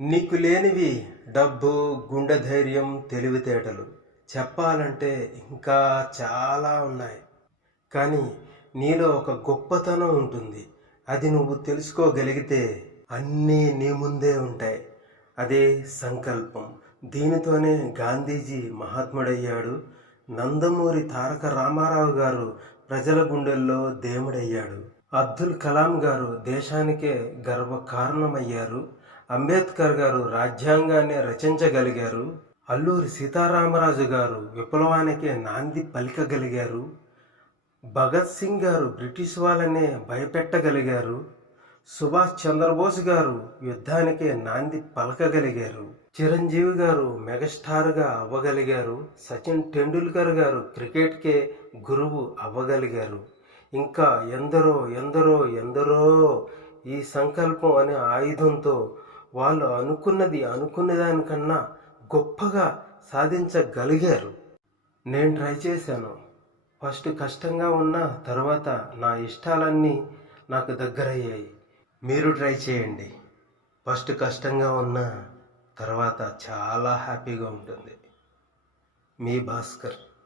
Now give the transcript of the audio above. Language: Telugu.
నీకు లేనివి డబ్బు, గుండె ధైర్యం, తెలివితేటలు. చెప్పాలంటే ఇంకా చాలా ఉన్నాయి. కానీ నీలో ఒక గొప్పతనం ఉంటుంది. అది నువ్వు తెలుసుకోగలిగితే అన్నీ నీ ముందే ఉంటాయి. అదే సంకల్పం. దీనితోనే గాంధీజీ మహాత్ముడయ్యాడు. నందమూరి తారక రామారావు గారు ప్రజల గుండెల్లో దేవుడయ్యాడు. అబ్దుల్ కలాం గారు దేశానికే గర్వకారణమయ్యారు. అంబేద్కర్ గారు రాజ్యాంగాన్ని రచించగలిగారు. అల్లూరి సీతారామరాజు గారు విప్లవానికే నాంది పలికగలిగారు. భగత్ సింగ్ గారు బ్రిటిష్ వాళ్ళనే భయపెట్టగలిగారు. సుభాష్ చంద్రబోస్ గారు యుద్ధానికే నాంది పలకగలిగారు. చిరంజీవి గారు మెగాస్టార్గా అవ్వగలిగారు. సచిన్ టెండూల్కర్ గారు క్రికెట్కే గురువు అవ్వగలిగారు. ఇంకా ఎందరో ఎందరో ఎందరో ఈ సంకల్పం అనే ఆయుధంతో వాళ్ళు అనుకున్న దానికన్నా గొప్పగా సాధించగలిగారు. నేను ట్రై చేశాను. ఫస్ట్ కష్టంగా ఉన్న తర్వాత నా ఇష్టాలన్నీ నాకు దగ్గరయ్యాయి. మీరు ట్రై చేయండి. ఫస్ట్ కష్టంగా ఉన్న తర్వాత చాలా హ్యాపీగా ఉంటుంది. మీ భాస్కర్.